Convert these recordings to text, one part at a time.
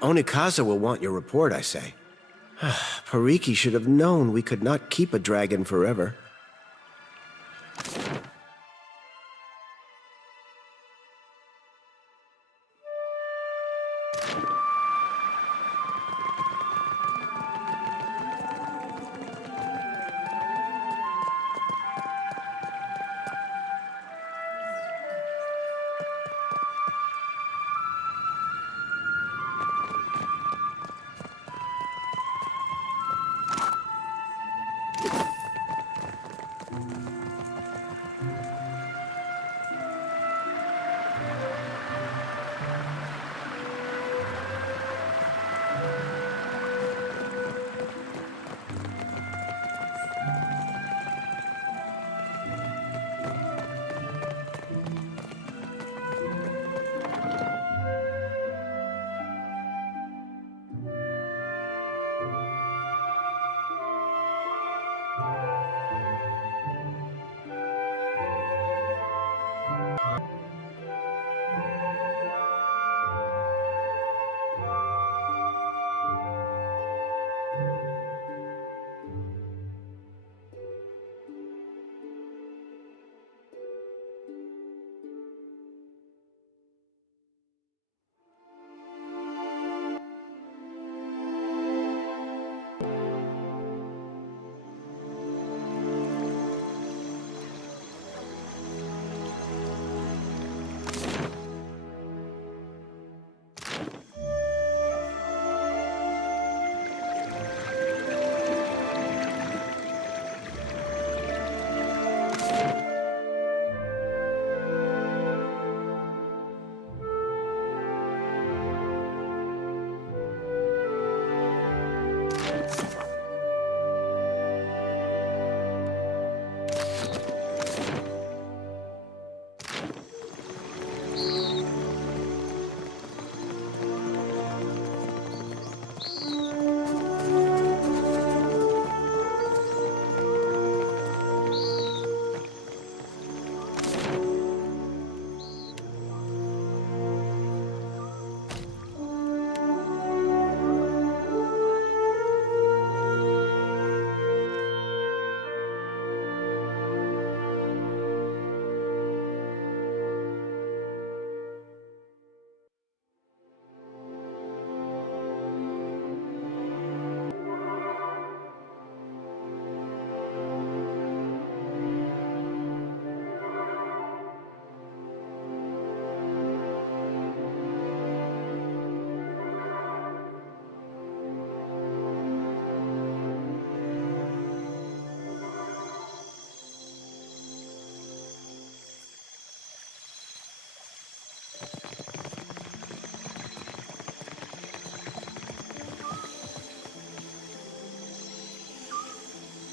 Onikaza will want your report, I say. Pariki should have known we could not keep a dragon forever.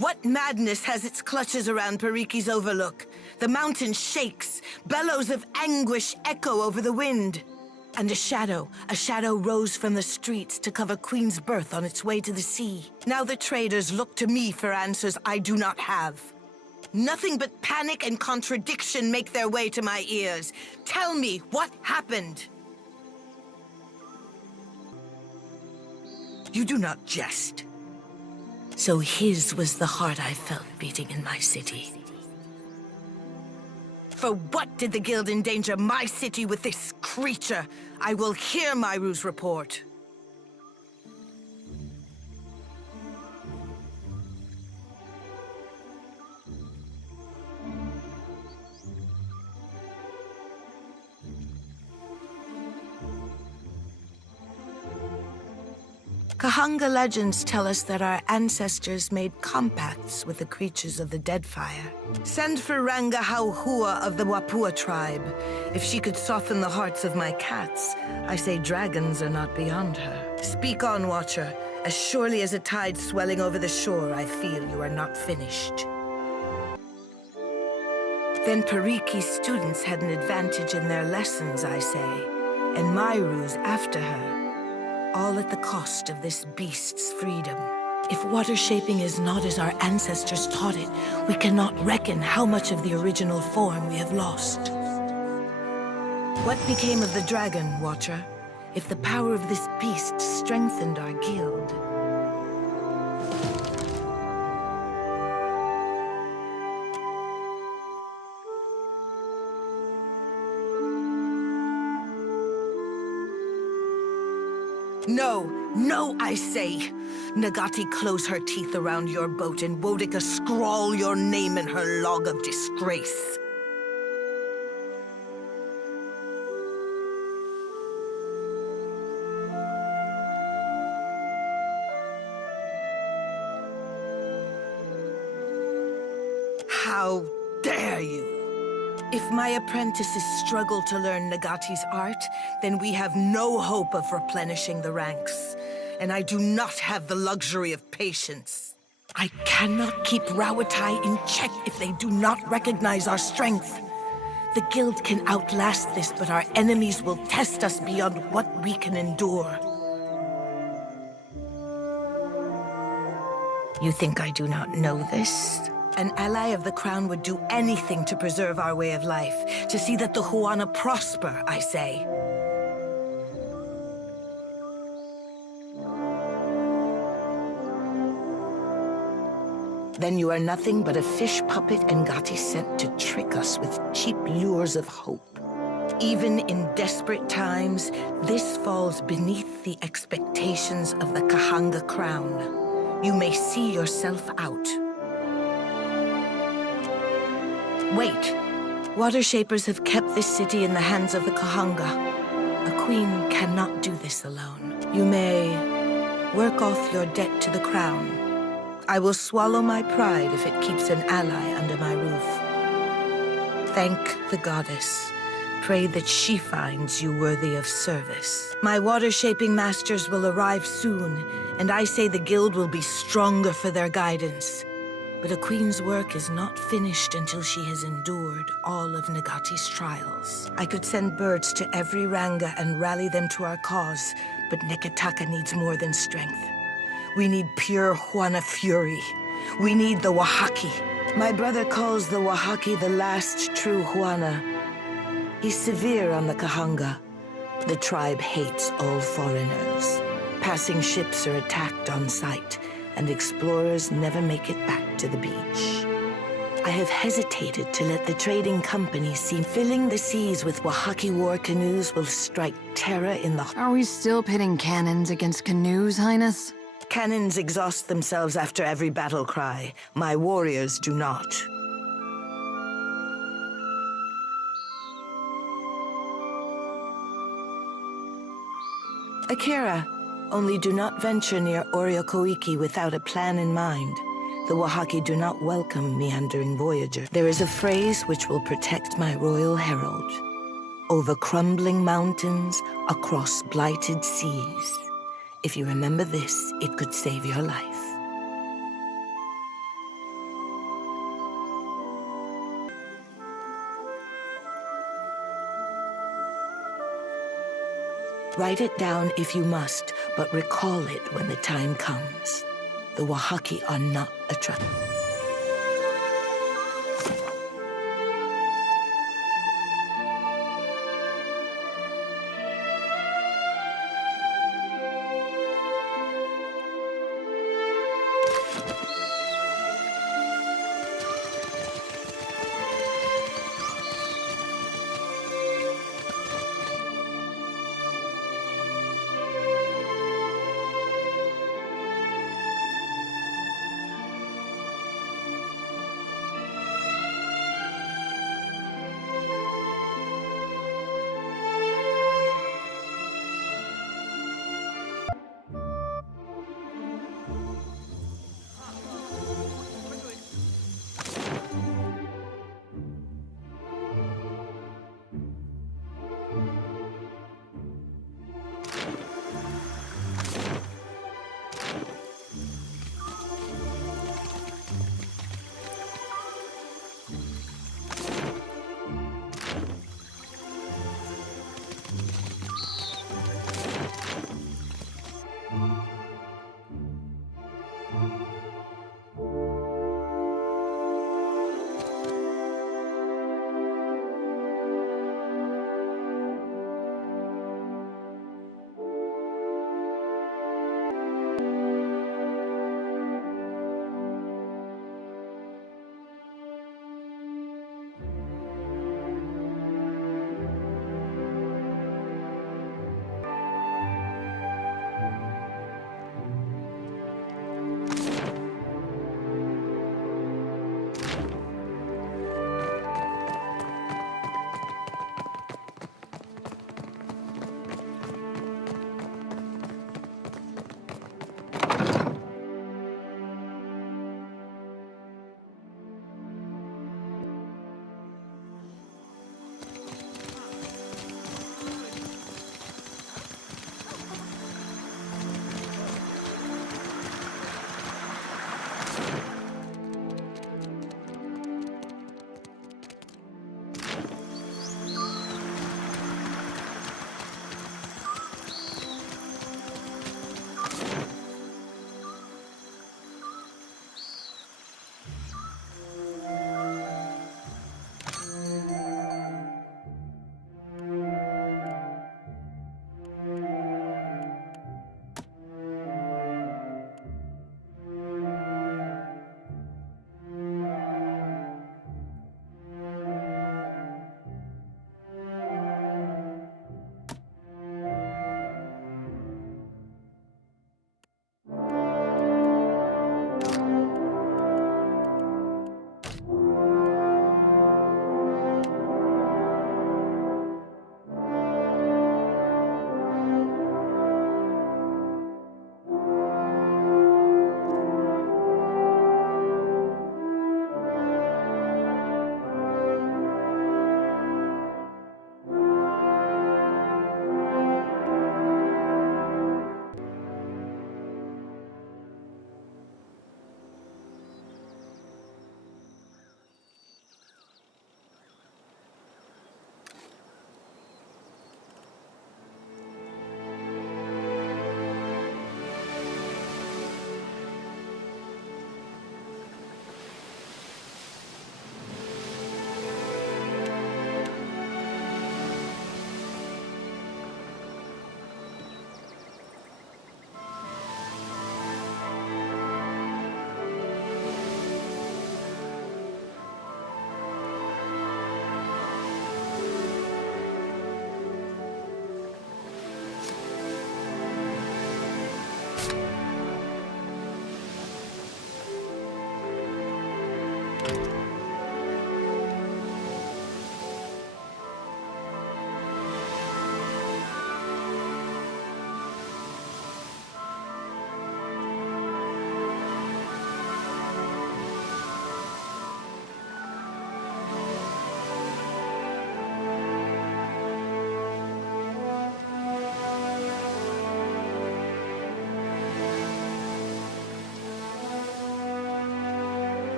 What madness has its clutches around Pariki's overlook? The mountain shakes, bellows of anguish echo over the wind. And a shadow rose from the streets to cover Queen's Birth on its way to the sea. Now the traders look to me for answers I do not have. Nothing but panic and contradiction make their way to my ears. Tell me what happened. You do not jest. So his was the heart I felt beating in my city. For what did the Guild endanger my city with this creature? I will hear Myru's report. Kahanga legends tell us that our ancestors made compacts with the creatures of the Deadfire. Send for Ranga Hauhua of the Wapua tribe. If she could soften the hearts of my cats, I say dragons are not beyond her. Speak on, Watcher. As surely as a tide swelling over the shore, I feel you are not finished. Then Pariki's students had an advantage in their lessons, I say, and Myru's after her. All at the cost of this beast's freedom. If water shaping is not as our ancestors taught it, we cannot reckon how much of the original form we have lost. What became of the dragon, Watcher? if the power of this beast strengthened our guild. No, no, I say! Nagati close her teeth around your boat and Boudica scrawl your name in her log of disgrace. How dare you! If my apprentices struggle to learn Nagati's art, then we have no hope of replenishing the ranks. And I do not have the luxury of patience. I cannot keep Rawatai in check if they do not recognize our strength. The guild can outlast this, but our enemies will test us beyond what we can endure. You think I do not know this? An ally of the crown would do anything to preserve our way of life, to see that the Huana prosper, I say. Then you are nothing but a fish puppet Ngati sent to trick us with cheap lures of hope. Even in desperate times, this falls beneath the expectations of the Kahanga crown. You may see yourself out. Wait. Water Shapers have kept this city in the hands of the Kahanga. A queen cannot do this alone. You may work off your debt to the crown. I will swallow my pride if it keeps an ally under my roof. Thank the goddess. Pray that she finds you worthy of service. My water-shaping masters will arrive soon, and I say the guild will be stronger for their guidance. But a queen's work is not finished until she has endured all of Nagati's trials. I could send birds to every Ranga and rally them to our cause, but Nekataka needs more than strength. We need pure Huana fury. We need the Wahaki. My brother calls the Wahaki the last true Huana. He's severe on the Kahanga. The tribe hates all foreigners. Passing ships are attacked on sight, and explorers never make it back to the beach. I have hesitated to let the trading companies see filling the seas with Wahaki war canoes will strike terror in the... Are we still pitting cannons against canoes, Highness? Cannons exhaust themselves after every battle cry. My warriors do not. Akira, only do not venture near Oryokoiki without a plan in mind. The Wahaki do not welcome meandering voyagers. There is a phrase which will protect my royal herald. Over crumbling mountains, across blighted seas. If you remember this, it could save your life. Write it down if you must, but recall it when the time comes. The Wahaki are not a trap.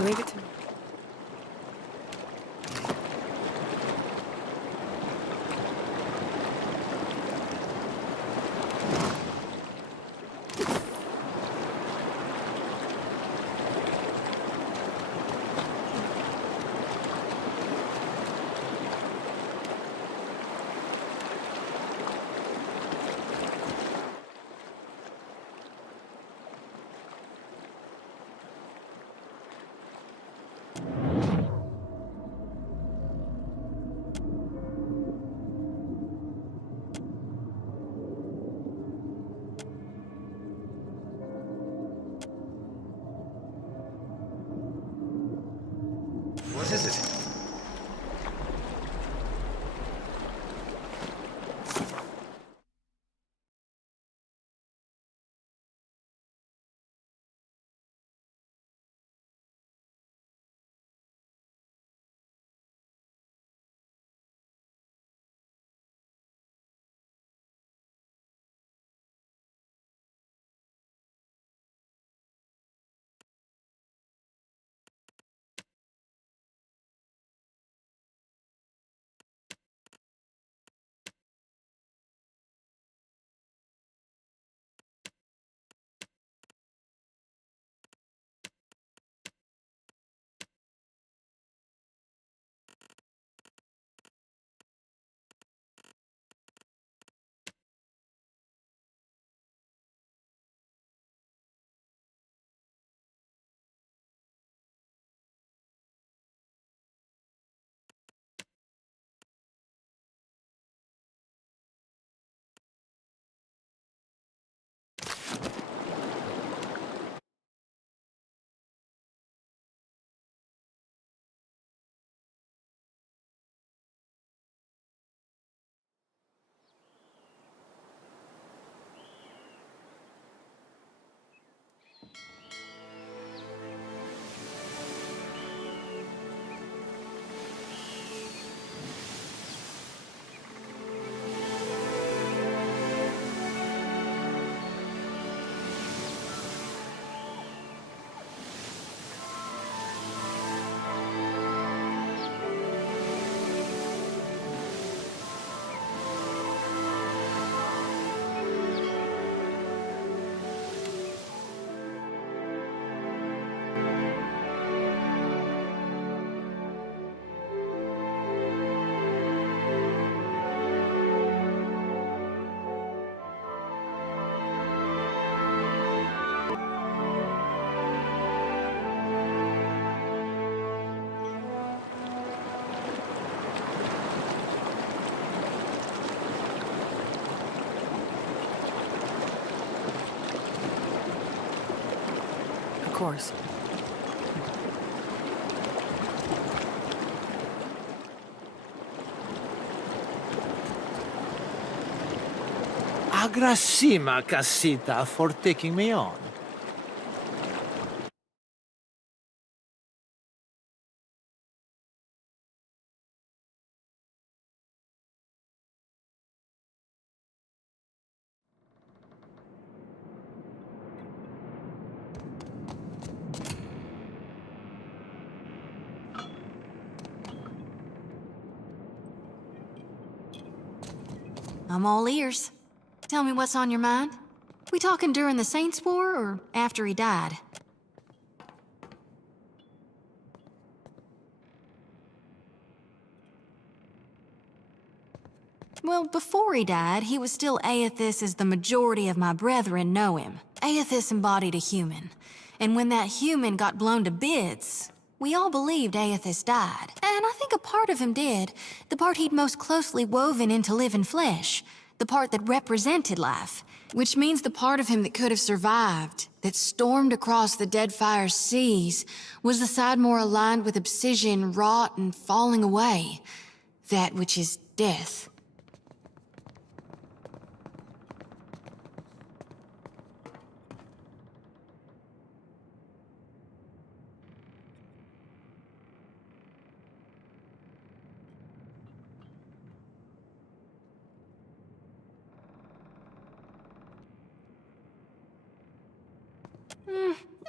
Leave it to me. What is it? Of course. Agrasima, Cassita, for taking me on. I'm all ears. Tell me what's on your mind. We talking during the Saints' War or after he died? Well, before he died, he was still Aethys as the majority of my brethren know him. Aethys embodied a human. And when that human got blown to bits, we all believed Aethys died. And I think a part of him did. The part he'd most closely woven into living flesh. The part that represented life. Which means the part of him that could have survived, that stormed across the Deadfire seas, was the side more aligned with obsidian, rot, and falling away. That which is death.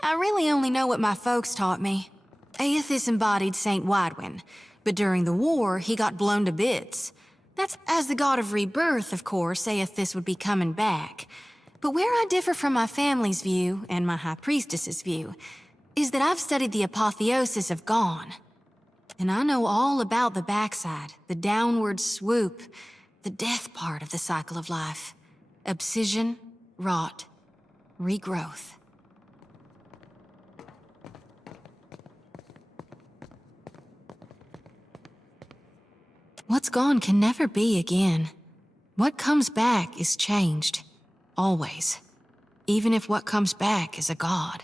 I really only know what my folks taught me. Aethys embodied Saint Widwin, but during the war, he got blown to bits. That's as the god of rebirth, of course, Aethys would be coming back. But where I differ from my family's view, and my High Priestess's view, is that I've studied the apotheosis of Gone. And I know all about the backside, the downward swoop, the death part of the cycle of life. Abscission, rot, regrowth. What's gone can never be again. What comes back is changed. Always. Even if what comes back is a god.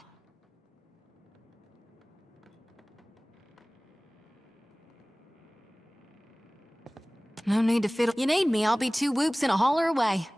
No need to fiddle. You need me, I'll be 2 whoops and a holler away.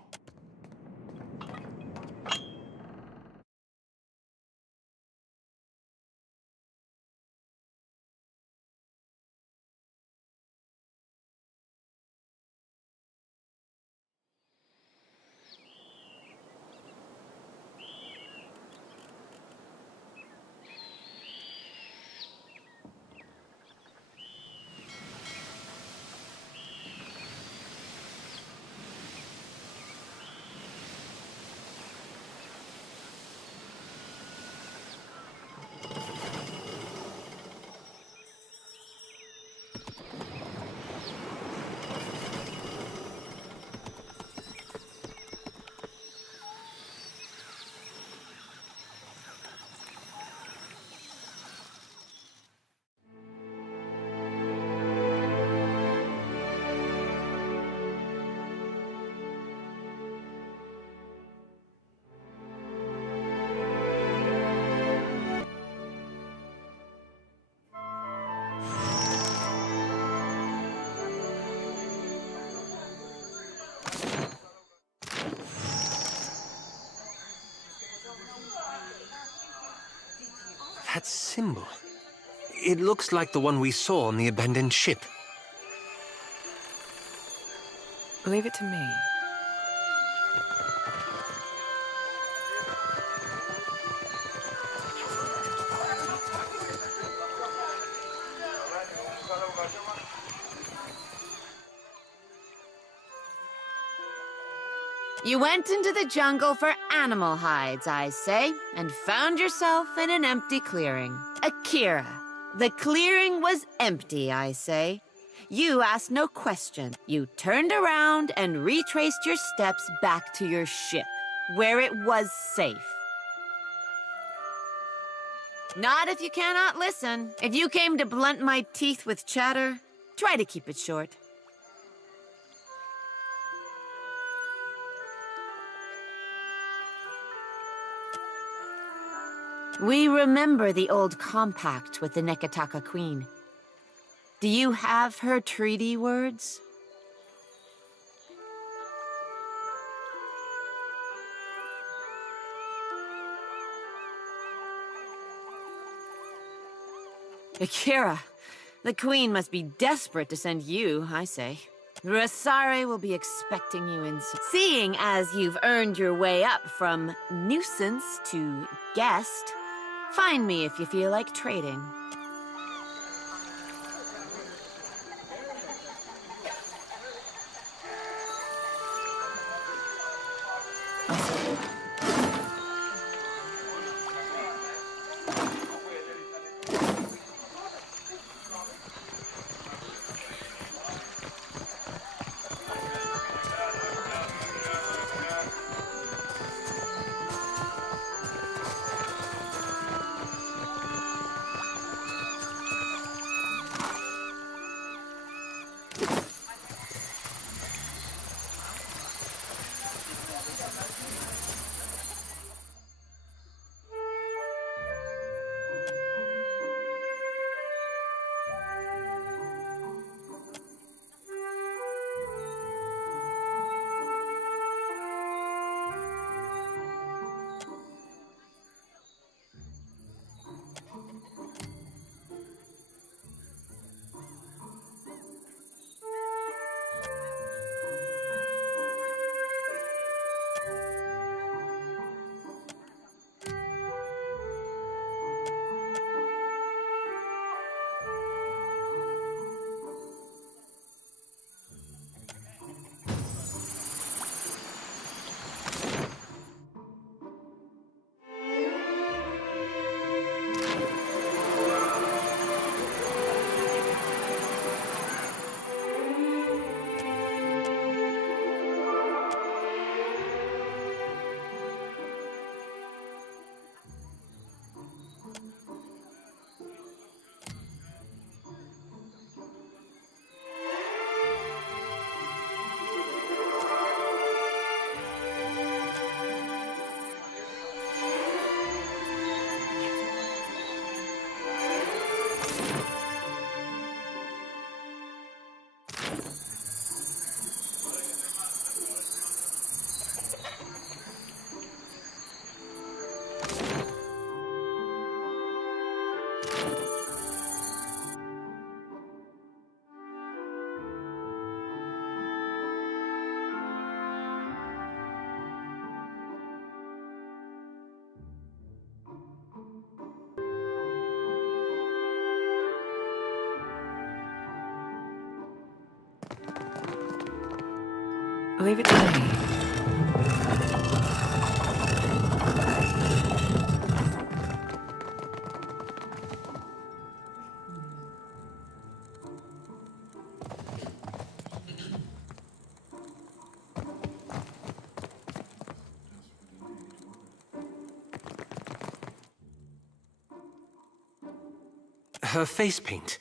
That symbol. It looks like the one we saw on the abandoned ship. Leave it to me. You went into the jungle for animal hides, I say, and found yourself in an empty clearing. Akira, the clearing was empty, I say. You asked no question. You turned around and retraced your steps back to your ship, where it was safe. Not if you cannot listen. If you came to blunt my teeth with chatter, try to keep it short. We remember the old compact with the Nekataka Queen. Do you have her treaty words? Akira, the Queen must be desperate to send you, I say. Rasare will be expecting you in... Seeing as you've earned your way up from nuisance to guest, find me if you feel like trading. Leave it to me. Her face paint.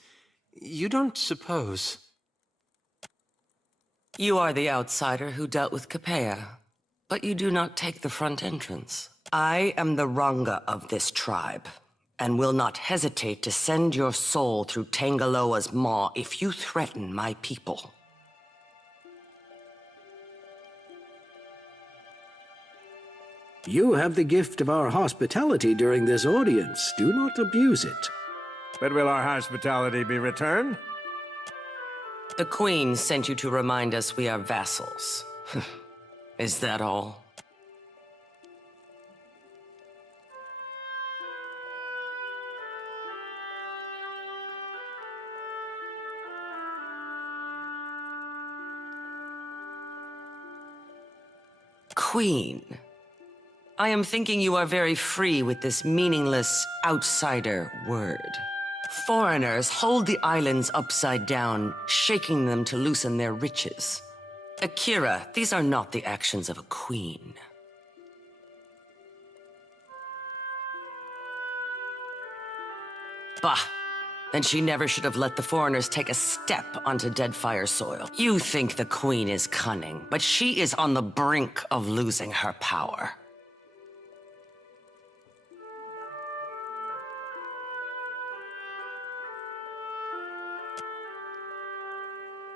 You don't suppose... You are the outsider who dealt with Capea, but you do not take the front entrance. I am the Ranga of this tribe, and will not hesitate to send your soul through Tangaloa's maw if you threaten my people. You have the gift of our hospitality during this audience. Do not abuse it. But will our hospitality be returned? The Queen sent you to remind us we are vassals. Is that all? Queen. I am thinking you are very free with this meaningless outsider word. Foreigners hold the islands upside down, shaking them to loosen their riches. Akira, these are not the actions of a queen. Bah! Then she never should have let the foreigners take a step onto Deadfire soil. You think the Queen is cunning, but she is on the brink of losing her power.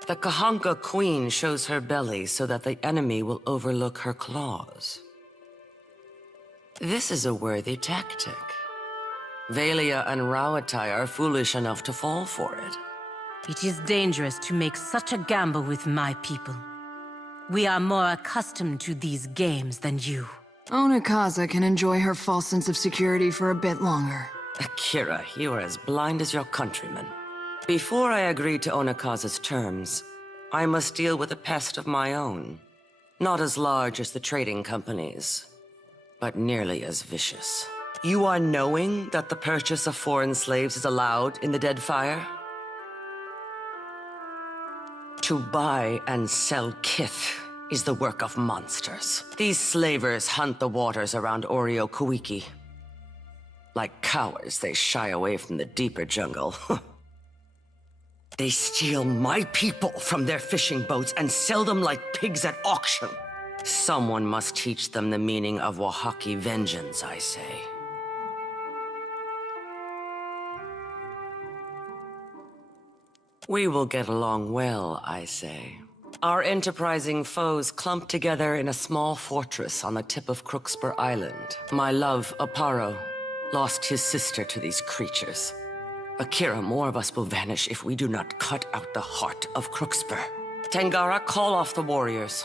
The Kahanka Queen shows her belly so that the enemy will overlook her claws. This is a worthy tactic. Velia and Rawatai are foolish enough to fall for it. It is dangerous to make such a gamble with my people. We are more accustomed to these games than you. Onakaza can enjoy her false sense of security for a bit longer. Akira, you are as blind as your countrymen. Before I agree to Onakaza's terms, I must deal with a pest of my own. Not as large as the trading companies, but nearly as vicious. You are knowing that the purchase of foreign slaves is allowed in the Deadfire? To buy and sell kith is the work of monsters. These slavers hunt the waters around Oreo Kuiki. Like cowards, they shy away from the deeper jungle. They steal my people from their fishing boats and sell them like pigs at auction. Someone must teach them the meaning of Wahaki vengeance, I say. We will get along well, I say. Our enterprising foes clumped together in a small fortress on the tip of Crookspur Island. My love, Aparo, lost his sister to these creatures. Akira, more of us will vanish if we do not cut out the heart of Crookspur. Tangara, call off the warriors.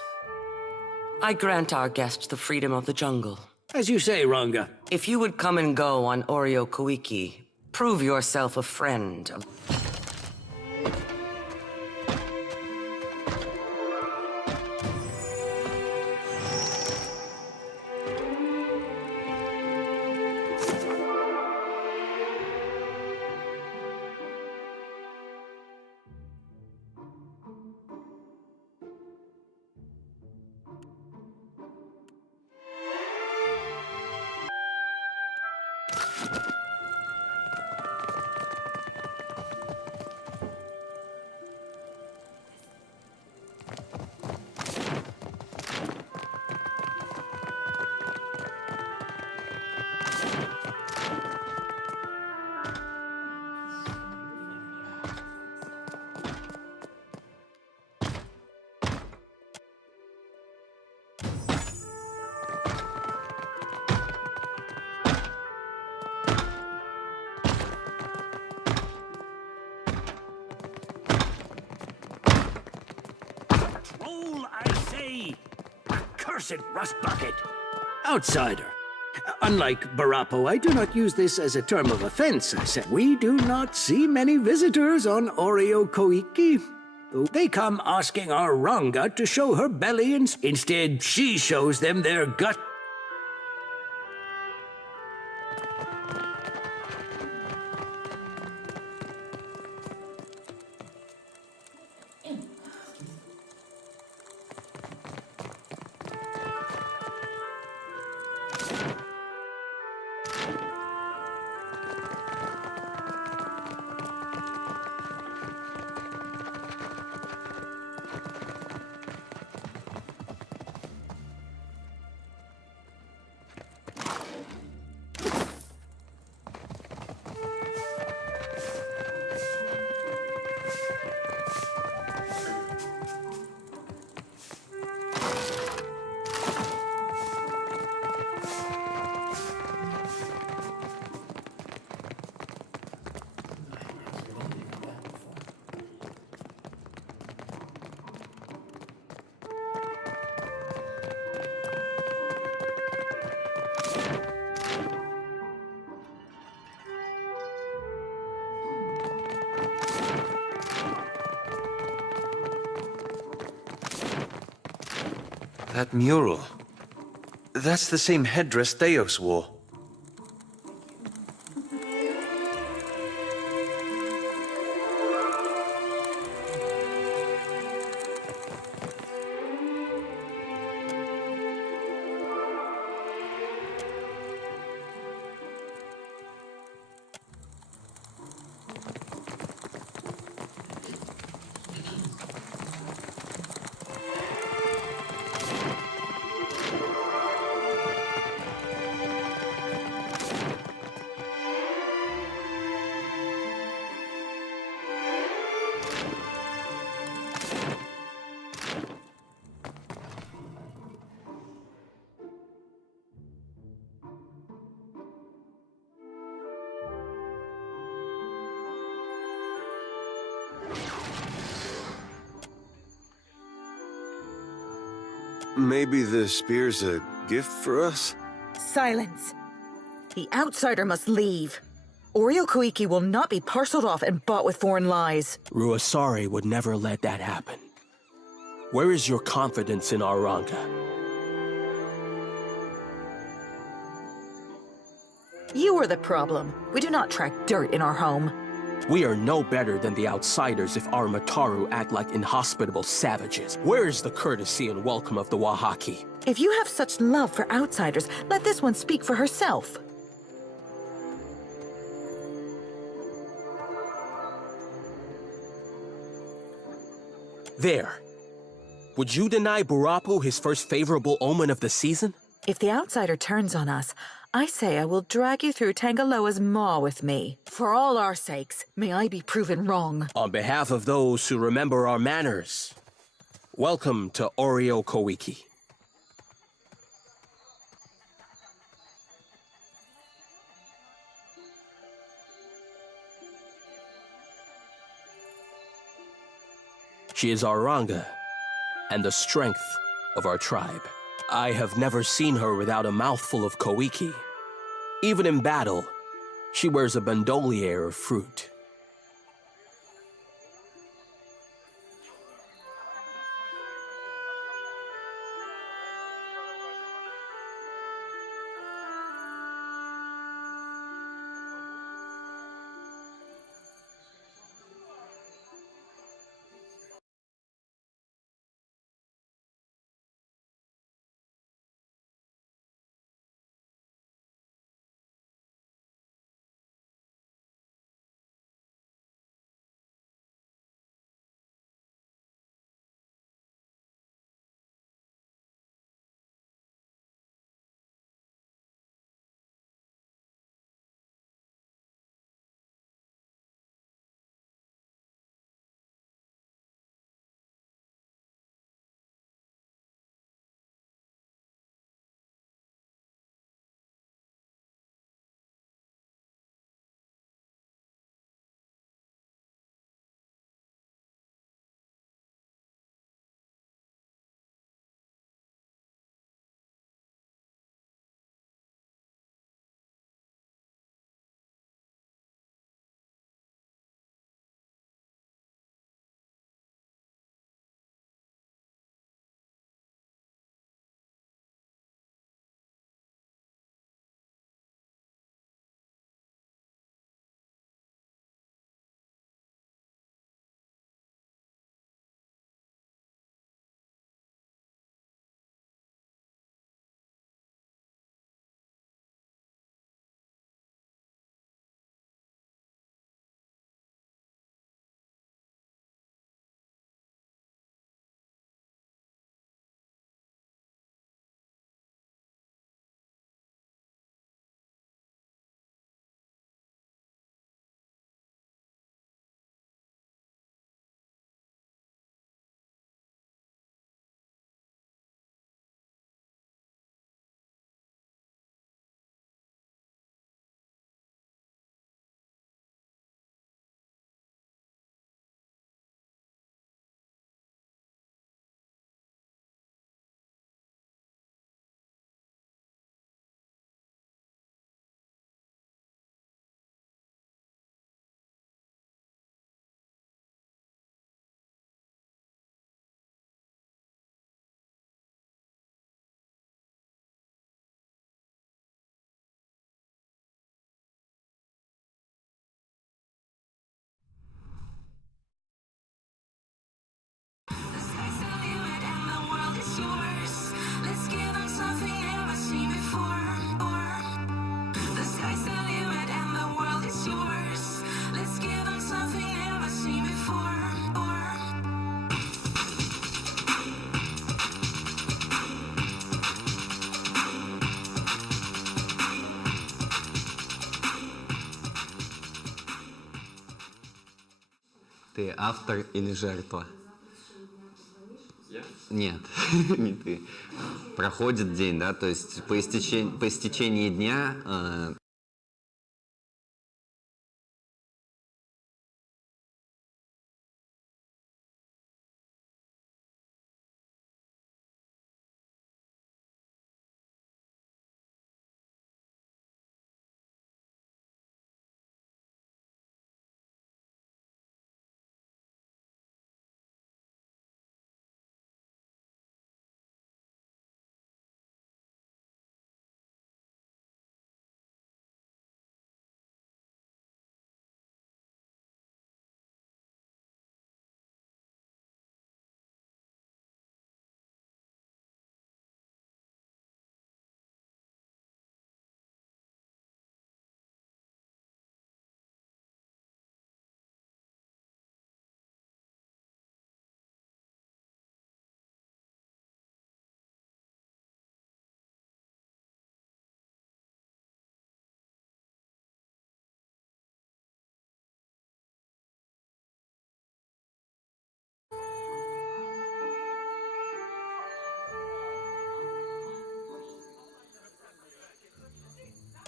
I grant our guest the freedom of the jungle. As you say, Ranga. If you would come and go on Oreo Kuiki, prove yourself a friend of... Rust bucket. Outsider. Unlike Barapo, I do not use this as a term of offense, I said. We do not see many visitors on Oreo Koiki. They come asking our Ranga to show her belly, and instead she shows them their gut. That mural. That's the same headdress Theos wore. Maybe the spear's a gift for us? Silence. The outsider must leave. Oreo Koiki will not be parceled off and bought with foreign lies. Ruasari would never let that happen. Where is your confidence in our Ranga? You are the problem. We do not track dirt in our home. We are no better than the outsiders if our Mataru act like inhospitable savages. Where is the courtesy and welcome of the Wahaki? If you have such love for outsiders, let this one speak for herself. There. Would you deny Burapu his first favorable omen of the season? If the outsider turns on us, I say I will drag you through Tangaloa's maw with me. For all our sakes, may I be proven wrong. On behalf of those who remember our manners, welcome to Oreo Koiki. She is our Ranga, and the strength of our tribe. I have never seen her without a mouthful of Koiki. Even in battle, she wears a bandolier of fruit. Ты автор или жертва? Я? Нет, не ты. Проходит день, да, то есть по истечении дня...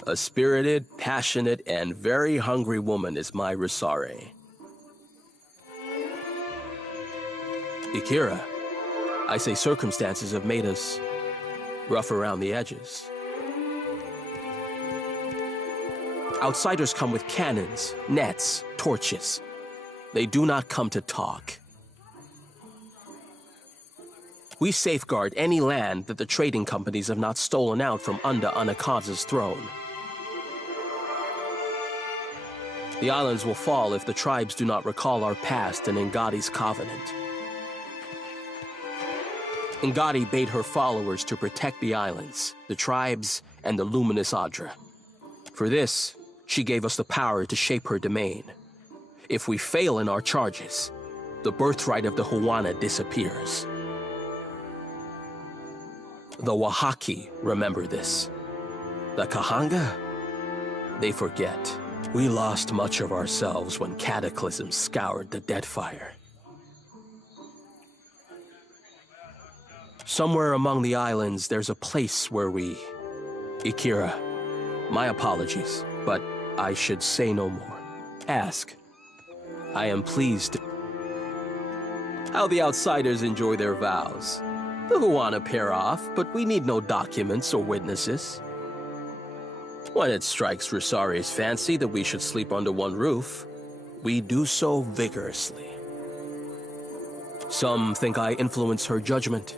A spirited, passionate, and very hungry woman is my Risare. Ikira, I say circumstances have made us rough around the edges. Outsiders come with cannons, nets, torches. They do not come to talk. We safeguard any land that the trading companies have not stolen out from under Anakaza's throne. The islands will fall if the tribes do not recall our past and Ngadi's covenant. Ngadi bade her followers to protect the islands, the tribes, and the luminous Adra. For this, she gave us the power to shape her domain. If we fail in our charges, the birthright of the Huana disappears. The Wahaki remember this. The Kahanga, they forget. We lost much of ourselves when Cataclysm scoured the Deadfire. Somewhere among the islands, there's a place where we... Ikira, my apologies, but I should say no more. Ask. I am pleased. How the outsiders enjoy their vows. The Huana pair off, but we need no documents or witnesses. When it strikes Risare's fancy that we should sleep under one roof, we do so vigorously. Some think I influence her judgment,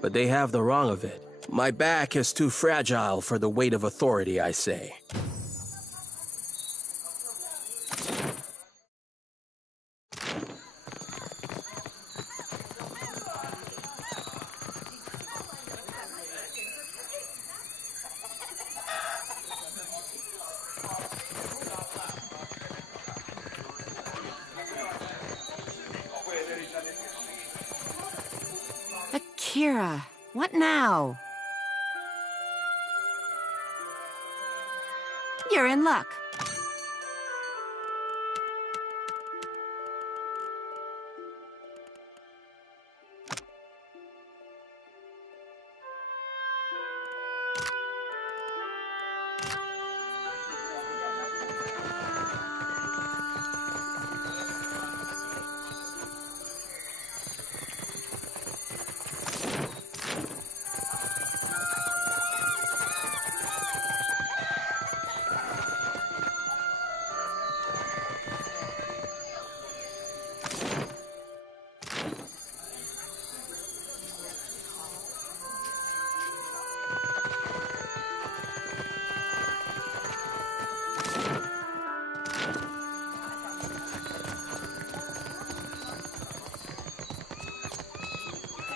but they have the wrong of it. My back is too fragile for the weight of authority, I say. Akira, what now? You're in luck.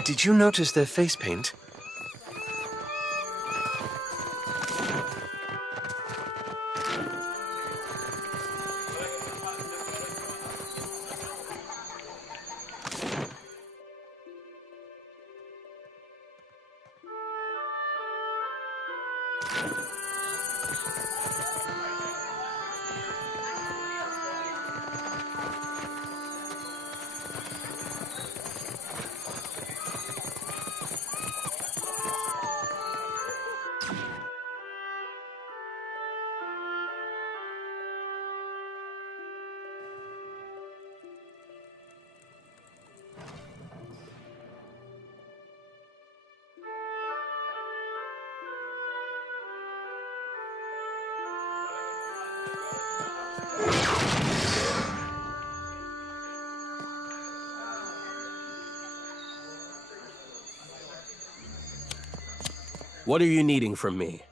Did you notice their face paint? What are you needing from me?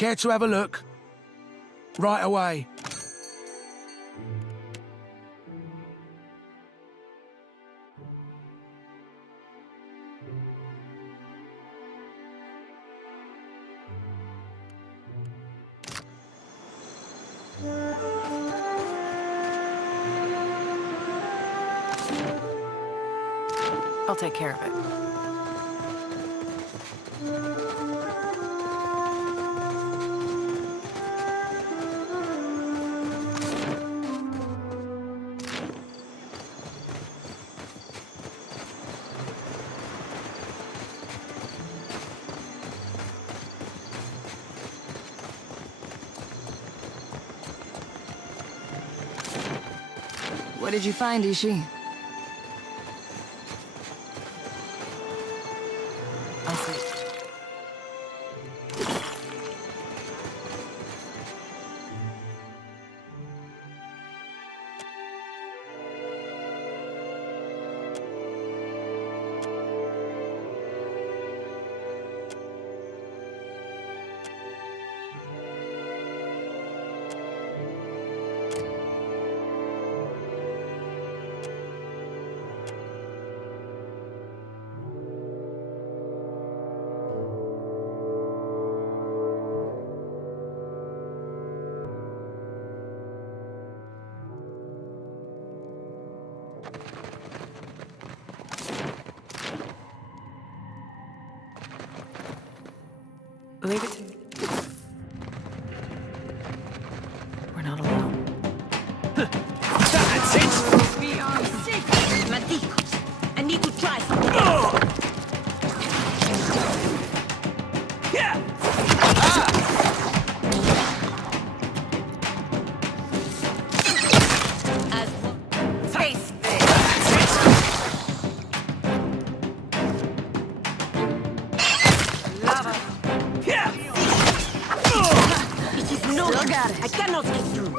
Care to have a look? Right away. I'll take care of it. What did you find, Ishi? I see. Leave it to me. We're not alone. That's it! We are sick! Maticos! I need to try something else. Yeah! Face this! Lava! Yeah! It is no good. I cannot get through.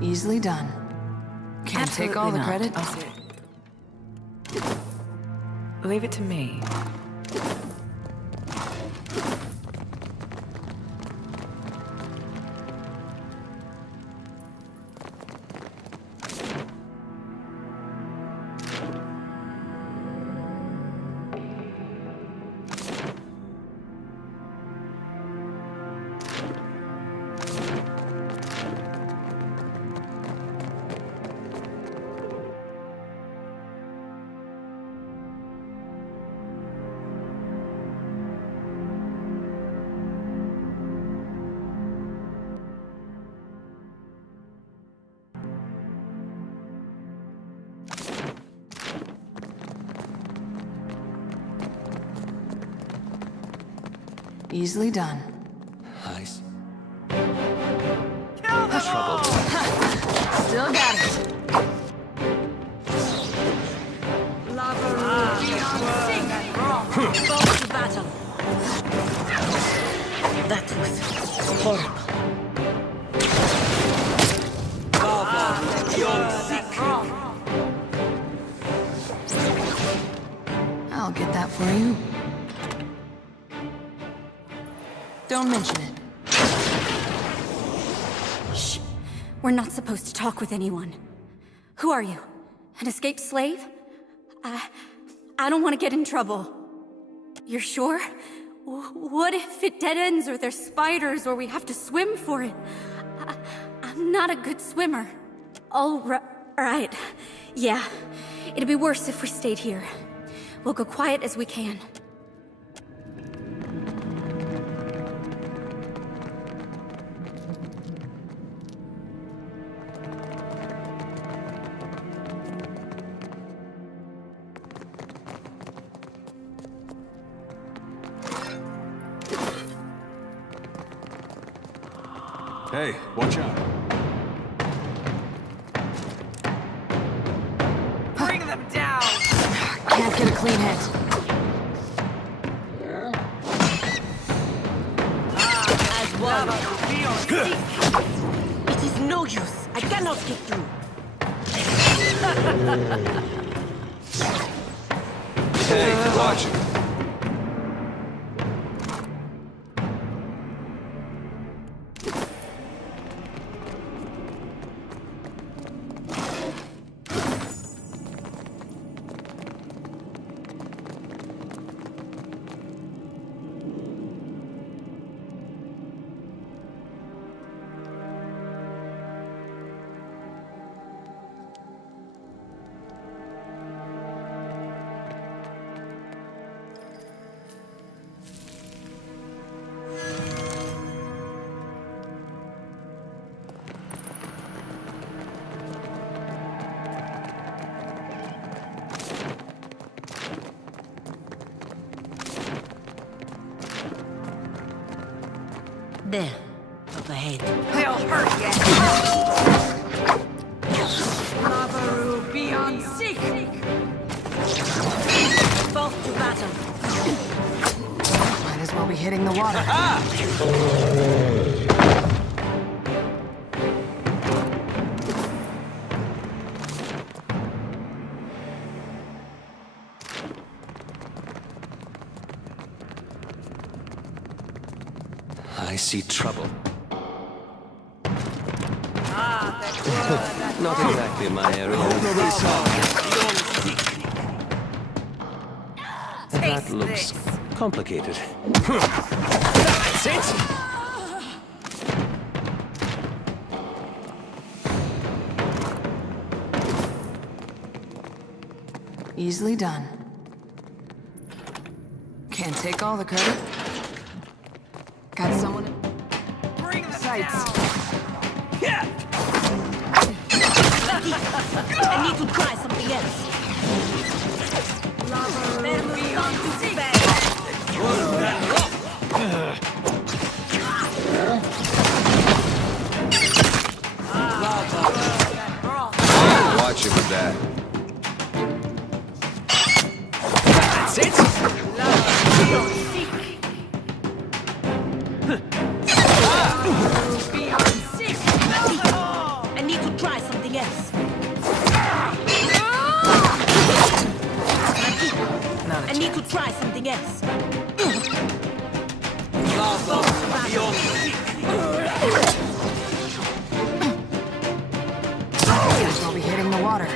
Easily done. Can't take all the Absolutely credit. not. I'll see it. Leave it to me. Easily done. Nice. Trouble. Still got it. Go to battle. That was horrible. I'll get that for you. Don't mention it. Shh. We're not supposed to talk with anyone. Who are you? An escaped slave? I don't want to get in trouble. You're sure? What if it dead ends or there's spiders or we have to swim for it? I'm not a good swimmer. All right. Yeah. It'd be worse if we stayed here. We'll go quiet as we can. Hey, watch out. Bring them down! Can't get a clean hit. As one. It is no use. I cannot get through. Hey, watch it. There. Up ahead. They'll hurt you. Lavaru, be on seek. Forth to battle. Might as well be hitting the water. I see trouble. Not exactly my area. Nobody saw That looks complicated. That's it! Easily done. Can't take all the credit. Got someone. Bring them Sights. down. I need to try something else. Lavaru, be on seek. Watch it with that. That's it! I need to try something else. Guess I'll be hitting the water.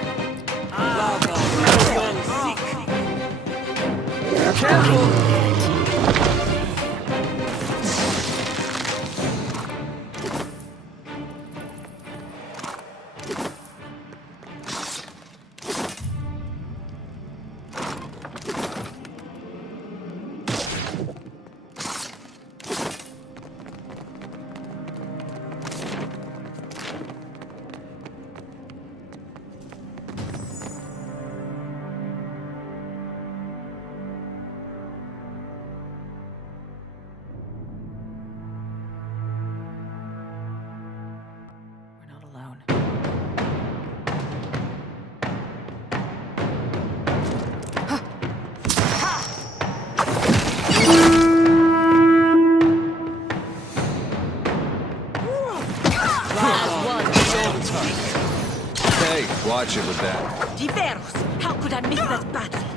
Hey, watch it with that. Diveros! How could I miss that battle?